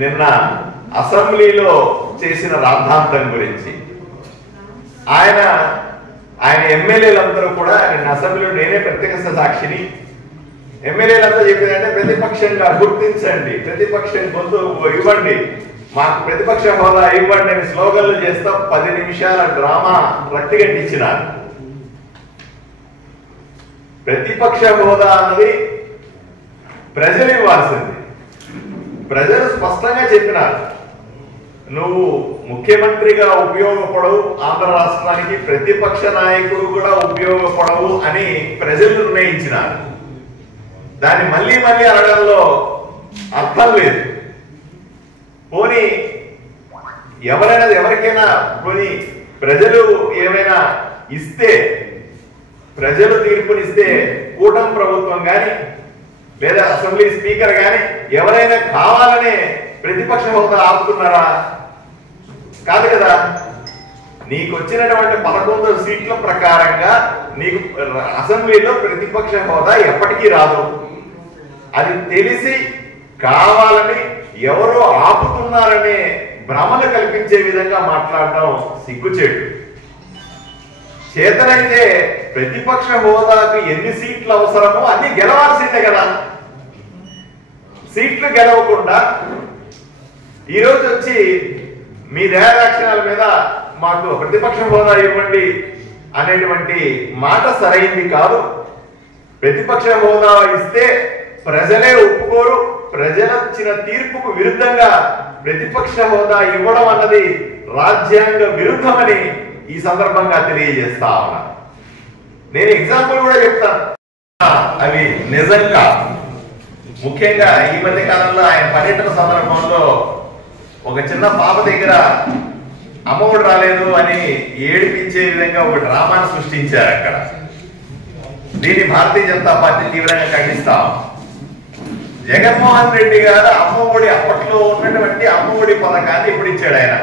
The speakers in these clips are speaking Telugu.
నిన్న అసెంబ్లీలో చేసిన రాద్ధాంతం గురించి ఆయన ఎమ్మెల్యేలందరూ కూడా నిన్న అసెంబ్లీలో నేనే ప్రత్యక్ష సాక్షిని ఎమ్మెల్యేలంతా చెప్పేదంటే ప్రతిపక్షంగా గుర్తించండి, ప్రతిపక్షం గొంతు ఇవ్వండి, మాకు ప్రతిపక్ష హోదా ఇవ్వండి అని స్లోగన్లు చేస్తా 10 నిమిషాల డ్రామా రక్తిగట్టించినారు. ప్రతిపక్ష హోదా అన్నది ప్రజలు ఇవ్వాల్సింది. ప్రజలు స్పష్టంగా చెప్పినారు, నువ్వు ముఖ్యమంత్రిగా ఉపయోగపడవు, ఆంధ్ర రాష్ట్రానికి ప్రతిపక్ష నాయకుడు కూడా ఉపయోగపడవు అని ప్రజలు నిర్ణయించినారు. దాన్ని మళ్ళీ మళ్ళీ అనడంలో అర్థం లేదు. పోనీ ఎవరికైనా పోనీ ప్రజలు ఏమైనా ఇస్తే, ప్రజలు తీర్పునిస్తే కూటమి ప్రభుత్వం కానీ లేదా అసెంబ్లీ స్పీకర్ కానీ ఎవరైనా కావాలనే ప్రతిపక్ష హోదా ఆపుతున్నారా? కాదు కదా. నీకు వచ్చినటువంటి 11 సీట్ల ప్రకారంగా నీకు అసెంబ్లీలో ప్రతిపక్ష హోదా ఎప్పటికీ రాదు. అది తెలిసి కావాలని ఎవరో ఆపుతున్నారనే భ్రమలు కల్పించే విధంగా మాట్లాడటం సిగ్గుచేటు. చేతనైతే ప్రతిపక్ష హోదాకు ఎన్ని సీట్లు అవసరమో అన్ని గెలవాల్సిందే కదా. సీట్లు గెలవకుండా ఈరోజు వచ్చి మీ దయాదాక్షిణ్యాల మీద మాకు ప్రతిపక్ష హోదా ఇవ్వండి అనేటువంటి మాట సరైంది కాదు. ప్రతిపక్ష హోదా ఇస్తే ప్రజలే ఒప్పుకోరు. ప్రజలిచ్చిన తీర్పుకు విరుద్ధంగా ప్రతిపక్ష హోదా ఇవ్వడం అన్నది రాజ్యాంగ విరుద్ధమని ఈ సందర్భంగా తెలియజేస్తా ఉన్నా. నేను ఎగ్జాంపుల్ కూడా చెప్తాను, అవి నిజంగా. ముఖ్యంగా ఈ మధ్య కాలంలో ఆయన పర్యటన సందర్భంలో ఒక చిన్న పాప దగ్గర అమ్మఒడి రాలేదు అని ఏడిపించే విధంగా ఒక డ్రామాను సృష్టించారు అక్కడ. దీన్ని భారతీయ జనతా పార్టీ తీవ్రంగా ఖండిస్తాం. జగన్మోహన్ రెడ్డి గారు అమ్మఒడి అప్పట్లో ఉన్నటువంటి అమ్మఒడి పథకాన్ని ఇప్పుడు ఇచ్చాడు. ఆయన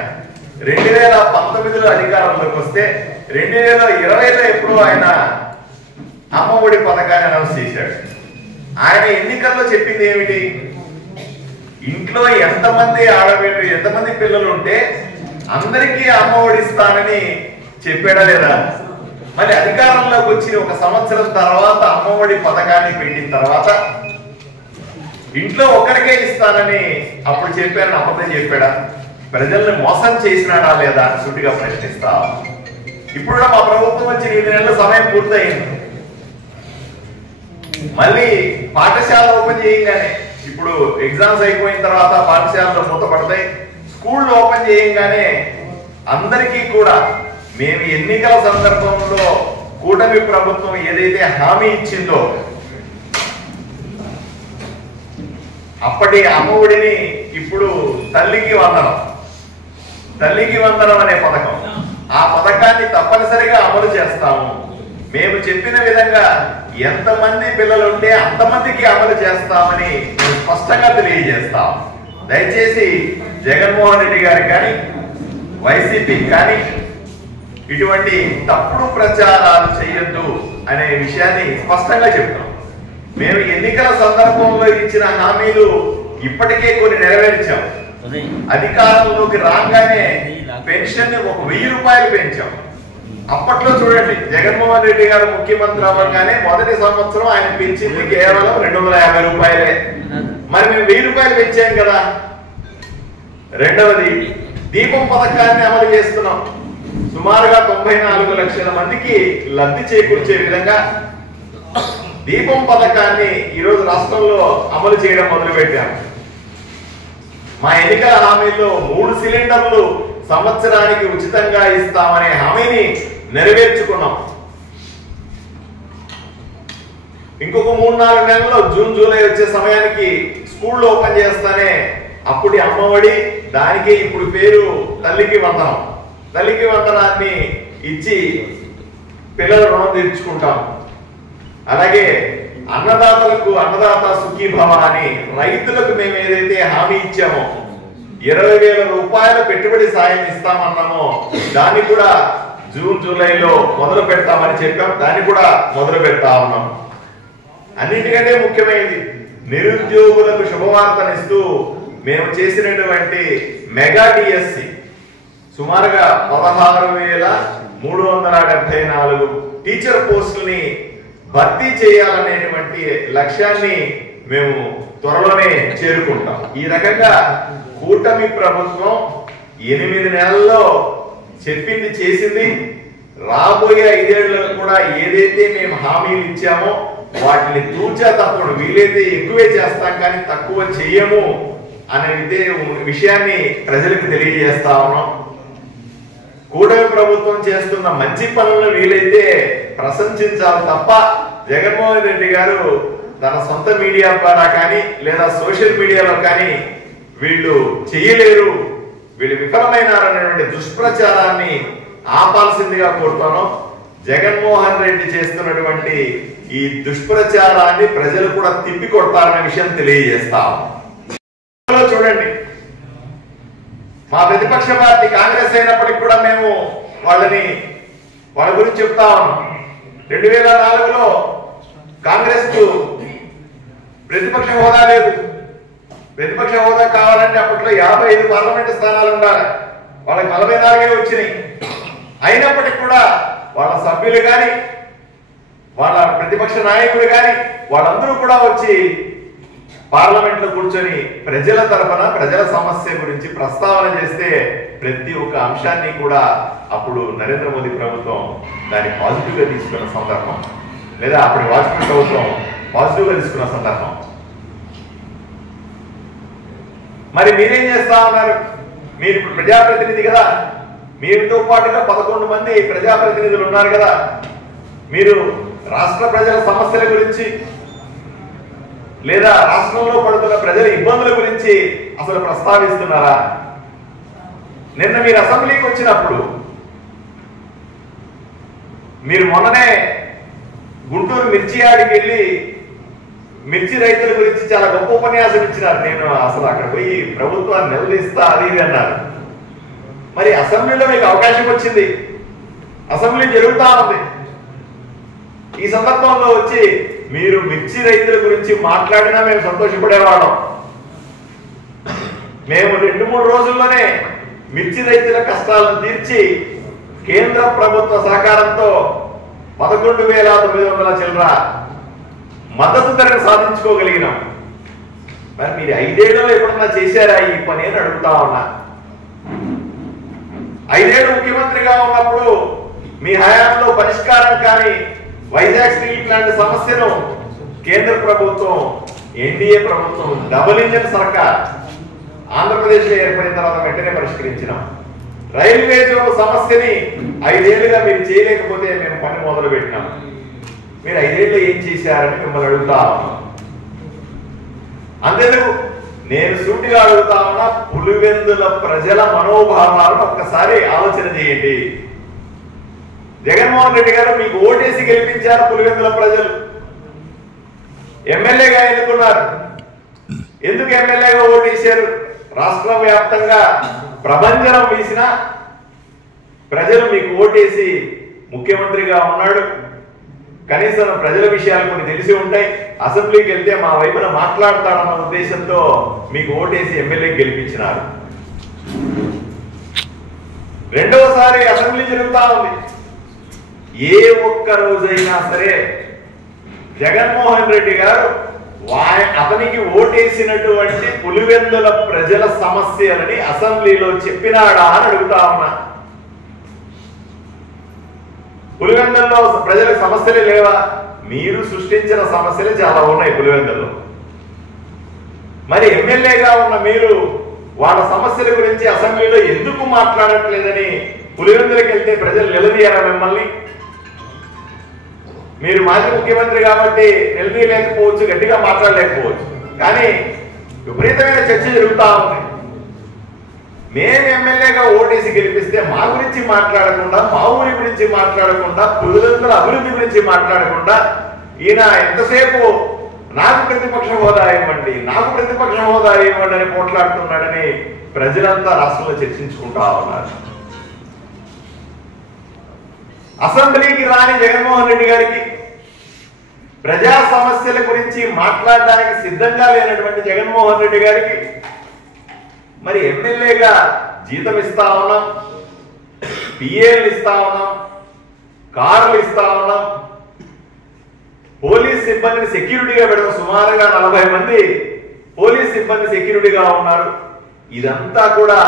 2019లో అధికారంలోకి వస్తే 2020లో ఎప్పుడో ఆయన అమ్మఒడి పథకాన్ని అనౌన్స్ చేశాడు. ఆయన ఎన్నికల్లో చెప్పింది ఏమిటి? ఇంట్లో ఎంతమంది ఆడబిడ్డ ఎంతమంది పిల్లలు ఉంటే అందరికీ అమ్మఒడి ఇస్తానని చెప్పాడా లేదా? మరి అధికారంలోకి వచ్చి 1 సంవత్సరం తర్వాత అమ్మఒడి పథకాన్ని పెట్టిన తర్వాత ఇంట్లో ఒక్కరికే ఇస్తానని అప్పుడు చెప్పారని అబద్ధం చెప్పాడా? ప్రజల్ని మోసం చేసినాడా లేదా అని సూటిగా ప్రశ్నిస్తా. ఇప్పుడు కూడా మా ప్రభుత్వం వచ్చి 8 నెలల సమయం పూర్తయింది. మళ్ళీ పాఠశాల ఓపెన్ చేయగానే, ఇప్పుడు ఎగ్జామ్స్ అయిపోయిన తర్వాత పాఠశాలలో మూతపడతాయి, స్కూళ్ళు ఓపెన్ చేయగానే అందరికీ కూడా మేము ఎన్నికల సందర్భంలో కూటమి ప్రభుత్వం ఏదైతే హామీ ఇచ్చిందో అప్పటి అమ్మఒడిని ఇప్పుడు తల్లికి వందనం అనే పథకం, ఆ పథకాన్ని తప్పనిసరిగా అమలు చేస్తాము. మేము చెప్పిన విధంగా ఎంతమంది పిల్లలు ఉంటే అంతమందికి అమలు చేస్తామని స్పష్టంగా తెలియజేస్తాం. దయచేసి జగన్మోహన్ రెడ్డి గారికి కానీ వైసీపీకి కానీ ఇటువంటి తప్పుడు ప్రచారాలు చేయొద్దు అనే విషయాన్ని స్పష్టంగా చెప్తాం. మేము ఎన్నికల సందర్భంలో ఇచ్చిన హామీలు ఇప్పటికే కొన్ని నెరవేర్చాం. అధికారంలోకి రాగానే పెన్షన్ 1000 రూపాయలు పెంచాం. అప్పట్లో చూడండి, జగన్మోహన్ రెడ్డి గారు ముఖ్యమంత్రి అవ్వగానే మొదటి సంవత్సరం ఆయన పెంచింది కేవలం 250 రూపాయలే. మరి మేము 1000 రూపాయలు పెంచాం కదా. రెండవది, దీపం పథకాన్ని అమలు చేస్తున్నాం. సుమారుగా 94 లక్షల మందికి లబ్ధి చేకూర్చే విధంగా దీపం పథకాన్ని ఈరోజు రాష్ట్రంలో అమలు చేయడం మొదలుపెట్టాం. మా ఎన్నికల హామీల్లో 3 సిలిండర్లు సంవత్సరానికి ఉచితంగా ఇస్తామనే హామీని నెరవేర్చుకున్నాం. ఇంకొక 3-4 నెలల్లో జూన్ జూలై వచ్చే సమయానికి స్కూళ్ళు ఓపెన్ చేస్తానే అప్పుడు అమ్మఒడి, దానికే ఇప్పుడు పేరు తల్లికి వందనం. తల్లికి వందనాన్ని ఇచ్చి పిల్లల రుణం తీర్చుకుంటాం. అలాగే అన్నదాతలకు అన్నదాత సుఖీభవ అని రైతులకు మేము ఏదైతే హామీ ఇచ్చామో 20,000 రూపాయల పెట్టుబడి సాయం ఇస్తామన్నామో దాన్ని కూడా జూన్ జూలైలో మొదలు పెడతామని చెప్పాం. దాన్ని కూడా మొదలు పెడతా ఉన్నాం. అన్నిటికంటే ముఖ్యమైనది, నిరుద్యోగులకు శుభవార్తనిస్తూ మేము చేసినటువంటి మెగా డిఎస్సి సుమారుగా 16,374 టీచర్ పోస్టుల్ని భర్తీ చేయాలనేటువంటి లక్ష్యాన్ని మేము త్వరలోనే చేరుకుంటాం. ఈ రకంగా కూటమి ప్రభుత్వం 8 నెలల్లో చెప్పింది చేసింది. రాబోయే 5 ఏళ్లలో కూడా ఏదైతే మేము హామీలు ఇచ్చామో వాటిని తూచా తప్పకుండా వీలైతే ఎక్కువే చేస్తాం కానీ తక్కువ చెయ్యము అనే విషయాన్ని ప్రజలకు తెలియజేస్తా ఉన్నాం. కూటమి ప్రభుత్వం చేస్తున్న మంచి పనులను వీలైతే ప్రశంసించాలి తప్ప జగన్మోహన్ రెడ్డి గారు తన సొంత మీడియా ద్వారా కానీ లేదా సోషల్ మీడియాలో కానీ వీళ్ళు చేయలేరు, వీళ్ళు విఫలమైనారనేటువంటి దుష్ప్రచారాన్ని ఆపాల్సిందిగా కోరుతాను. జగన్మోహన్ రెడ్డి చేస్తున్నటువంటి ఈ దుష్ప్రచారాన్ని ప్రజలు కూడా తిప్పి కొడతారనే విషయం తెలియజేస్తాం. చూడండి, మా ప్రతిపక్ష పార్టీ కాంగ్రెస్ అయినప్పటికీ కూడా మేము వాళ్ళ గురించి చెప్తా ఉన్నాం. 2004లో కాంగ్రెస్ కు ప్రతిపక్ష హోదా లేదు. ప్రతిపక్ష హోదా కావాలంటే అప్పట్లో 55 పార్లమెంటు స్థానాలు ఉండాలి. వాళ్ళకి 44 వచ్చినాయి. అయినప్పటికీ కూడా వాళ్ళ సభ్యులు కానీ వాళ్ళ ప్రతిపక్ష నాయకులు కానీ వాళ్ళందరూ కూడా వచ్చి పార్లమెంట్ లో కూర్చొని ప్రజల తరఫున ప్రజల సమస్య గురించి ప్రస్తావన చేస్తే ప్రతి ఒక్క అంశాన్ని కూడా అప్పుడు నరేంద్ర మోదీ ప్రభుత్వం దాన్ని పాజిటివ్ గా తీసుకున్న సందర్భం, లేదా అప్పుడు వాజ్పేయి ప్రభుత్వం పాజిటివ్ గా తీసుకున్న సందర్భం. మరి మీరేం చేస్తా ఉన్నారు? మీరు ప్రజాప్రతినిధి కదా, మీరుతో పాటుగా 11 మంది ప్రజాప్రతినిధులు ఉన్నారు కదా. మీరు రాష్ట్ర ప్రజల సమస్యల గురించి లేదా రాష్ట్రంలో పడుతున్న ప్రజల ఇబ్బందుల గురించి అసలు ప్రస్తావిస్తున్నారా? నిన్న మీరు అసెంబ్లీకి వచ్చినప్పుడు మీరు మొన్ననే గుంటూరు మిర్చి యార్డుకి వెళ్ళి మిర్చి రైతుల గురించి చాలా గొప్ప ఉపన్యాసం ఇచ్చినారు. నేను అసలు అక్కడ పోయి ప్రభుత్వాన్ని నిలదీస్తా అది ఇది అన్నారు. మరి అసెంబ్లీలో మీకు అవకాశం వచ్చింది, అసెంబ్లీ జరుగుతా ఉంది. ఈ సందర్భంలో వచ్చి మీరు మిర్చి రైతుల గురించి మాట్లాడినా మేము సంతోషపడేవాళ్ళం. మేము 2-3 రోజుల్లోనే మిర్చి రైతుల కష్టాలను తీర్చి కేంద్ర ప్రభుత్వ సహకారంతో 11,900 చిల్లర మద్దతు ధరను సాధించుకోగలిగినాం. మరి మీరు 5 ఏళ్లలో ఎప్పుడన్నా చేశారా ఈ పని అని అడుగుతా ఉన్నా. 5 ఏళ్ళు ముఖ్యమంత్రిగా ఉన్నప్పుడు మీ హయాంలో పరిష్కారం కానీ వైజాగ్ స్టీల్ ప్లాంట్ సమస్యను కేంద్ర ప్రభుత్వం ఎన్డీఏ ప్రభుత్వం డబుల్ ఇంజన్ సర్కార్ ఆంధ్రప్రదేశ్ లో ఏర్పడిన తర్వాత వెంటనే పరిష్కరించినాం. రైల్వే జోన్ సమస్యని 5 ఏళ్లుగా మీరు చేయలేకపోతే మేము పని మొదలు పెట్టినాం. మీరు 5 ఏళ్ళు ఏం చేశారని మిమ్మల్ని అడుగుతా ఉన్నాం. అంతేందుకు నేను సూటిగా అడుగుతా ఉన్నా, పులివెందుల ప్రజల మనోభావాలను ఒక్కసారి ఆలోచన చేయండి. జగన్మోహన్ రెడ్డి గారు మీకు ఓటేసి గెలిపించారు. పులివెందుల ప్రజలు ఎమ్మెల్యేగా ఎన్నుకున్నారు. ఎందుకు ఎమ్మెల్యేగా ఓటేశారు? రాష్ట్ర వ్యాప్తంగా ప్రభంజనం వీసిన ప్రజలు మీకు ఓటేసి ముఖ్యమంత్రిగా ఉన్నాడు. కనీసం ప్రజల విషయాలు కొన్ని తెలిసి ఉంటాయి, అసెంబ్లీకి వెళ్తే మా వైపున మాట్లాడతాడన్న ఉద్దేశంతో మీకు ఓటేసి ఎమ్మెల్యేకి గెలిపించినారు. రెండవసారి అసెంబ్లీ జరుగుతా ఉంది. ఏ ఒక్క రోజైనా సరే జగన్మోహన్ రెడ్డి గారు అతనికి ఓటేసినటువంటి పులివెందుల ప్రజల సమస్యలని అసెంబ్లీలో చెప్పినాడా అని అడుగుతా ఉన్నా. పులివెందుల్లో ప్రజలకు సమస్యలే లేవా? మీరు సృష్టించిన సమస్యలు చాలా ఉన్నాయి పులివెందుల్లో. మరి ఎమ్మెల్యేగా ఉన్న మీరు వాళ్ళ సమస్యల గురించి అసెంబ్లీలో ఎందుకు మాట్లాడట్లేదని పులివెందులకు వెళ్తే ప్రజలు నిలదీయారా మిమ్మల్ని? మీరు మాజీ ముఖ్యమంత్రి కాబట్టి నిలదీయలేకపోవచ్చు, గట్టిగా మాట్లాడలేకపోవచ్చు, కానీ విపరీతమైన చర్చ జరుగుతా ఉంది. మేము ఎమ్మెల్యేగా ఓటేసి గెలిపిస్తే మా గురించి మాట్లాడకుండా, మా ఊరి గురించి మాట్లాడకుండా, పులివెందుల అభివృద్ధి గురించి మాట్లాడకుండా ఈయన ఎంతసేపు నాకు ప్రతిపక్ష హోదా ఇవ్వండి, నాకు ప్రతిపక్ష హోదా ఇవ్వండి అని పోట్లాడుతున్నాడని ప్రజలంతా రాష్ట్రంలో చర్చించుకుంటా ఉన్నారు. అసెంబ్లీకి రాని జగన్మోహన్ రెడ్డి గారికి, ప్రజా సమస్యల గురించి మాట్లాడడానికి సిద్ధంగా లేనటువంటి జగన్మోహన్ రెడ్డి గారికి మరి ఎమ్మెల్యేగా జీతం ఇస్తా ఉన్నాం, పిఏలు ఇస్తా ఉన్నాం, కార్లు ఇస్తా ఉన్నాం, పోలీస్ సిబ్బందిని సెక్యూరిటీగా పెడతాం. సుమారుగా 40 మంది పోలీస్ సిబ్బంది సెక్యూరిటీగా ఉన్నారు. ఇదంతా కూడా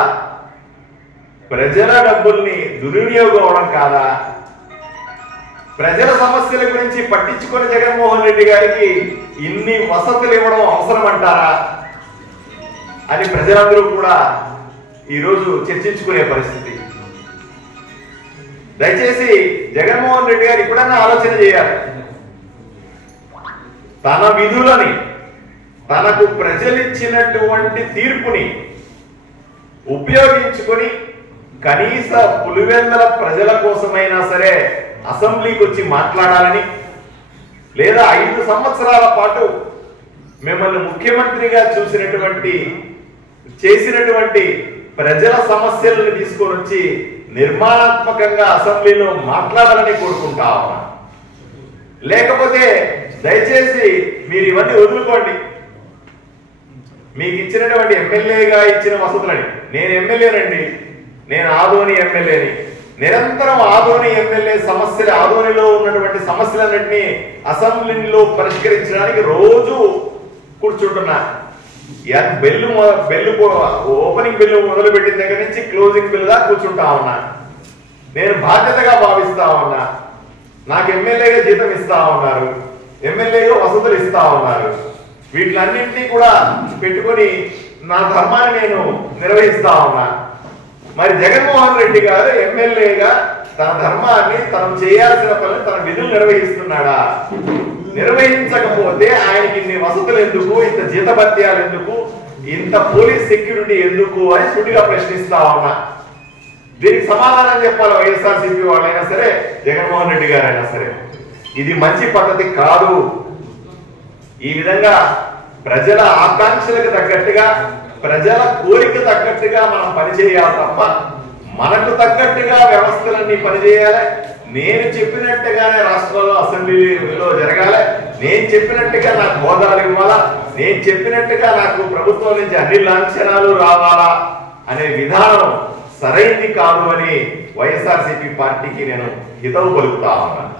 ప్రజల డబ్బుల్ని దుర్వినియోగం అవడం కాదా? ప్రజల సమస్యల గురించి పట్టించుకుని జగన్మోహన్ రెడ్డి గారికి ఇన్ని వసతులు ఇవ్వడం అవసరం అంటారా అని ప్రజలందరూ కూడా ఈరోజు చర్చించుకునే పరిస్థితి. దయచేసి జగన్మోహన్ రెడ్డి గారు ఇప్పుడన్నా ఆలోచన చేయాలి. తన విధులని, తనకు ప్రజలిచ్చినటువంటి తీర్పుని ఉపయోగించుకొని కనీస పులివెందుల ప్రజల కోసమైనా సరే అసెంబ్లీకి వచ్చి మాట్లాడాలని, లేదా 5 సంవత్సరాల పాటు మిమ్మల్ని ముఖ్యమంత్రిగా చేసినటువంటి ప్రజల సమస్యలను తీసుకొని వచ్చి నిర్మాణాత్మకంగా అసెంబ్లీలో మాట్లాడాలని కోరుకుంటా ఉన్నా. లేకపోతే దయచేసి మీరు ఇవన్నీ వదులుకోండి. మీకు ఇచ్చినటువంటి ఎమ్మెల్యేగా ఇచ్చిన వసతులని, నేను ఎమ్మెల్యేనండి, నేను ఆదోని ఎమ్మెల్యేని, నిరంతరం ఆదోని ఎమ్మెల్యే సమస్యలు, ఆదోనిలో ఉన్నటువంటి సమస్యలన్నింటినీ అసెంబ్లీలో పరిష్కరించడానికి రోజు కూర్చుంటున్నా. బెల్లు ఓపెనింగ్ బిల్లు మొదలు పెట్టిన దగ్గర నుంచి క్లోజింగ్ బిల్ దాకా కూర్చుంటా ఉన్నా. నేను బాధ్యతగా భావిస్తా ఉన్నా. నాకు ఎమ్మెల్యేగా జీతం ఇస్తా ఉన్నారు, ఎమ్మెల్యేగా వసతులు ఇస్తా ఉన్నారు. వీటిలన్నింటినీ కూడా పెట్టుకొని నా ధర్మాన్ని నేను నిర్వహిస్తా ఉన్నా. మరి జగన్మోహన్ రెడ్డి గారు ఎమ్మెల్యేగా తన ధర్మాన్ని, తను చేయాల్సిన పనులు, తన విధులు నిర్వహిస్తున్నాడా? నిర్వహించకపోతే ఆయనకి ఇన్ని వసతులు ఎందుకు, ఇంత జీతభత్యాలు ఎందుకు, ఇంత పోలీస్ సెక్యూరిటీ ఎందుకు అని సుడిగా ప్రశ్నిస్తా ఉన్నా. దీనికి సమాధానం చెప్పాలి వైఎస్ఆర్సీపీ వాళ్ళైనా సరే, జగన్మోహన్ రెడ్డి గారైనా సరే. ఇది మంచి పద్ధతి కాదు. ఈ విధంగా ప్రజల ఆకాంక్షలకు తగ్గట్టుగా, ప్రజల కోరిక తగ్గట్టుగా మనం పనిచేయాలి తప్ప మనకు తగ్గట్టుగా వ్యవస్థలన్నీ పనిచేయాలి. నేను చెప్పినట్టుగానే రాష్ట్రంలో అసెంబ్లీలో జరగాలి, నేను చెప్పినట్టుగా నాకు హోదాలు ఇవ్వాలా, నేను చెప్పినట్టుగా నాకు ప్రభుత్వం నుంచి అన్ని లాంఛనాలు రావాలా అనే విధానం సరైంది కాదు అని వైఎస్ఆర్సీపీ పార్టీకి నేను హితవు పలుకుతా ఉన్నాను.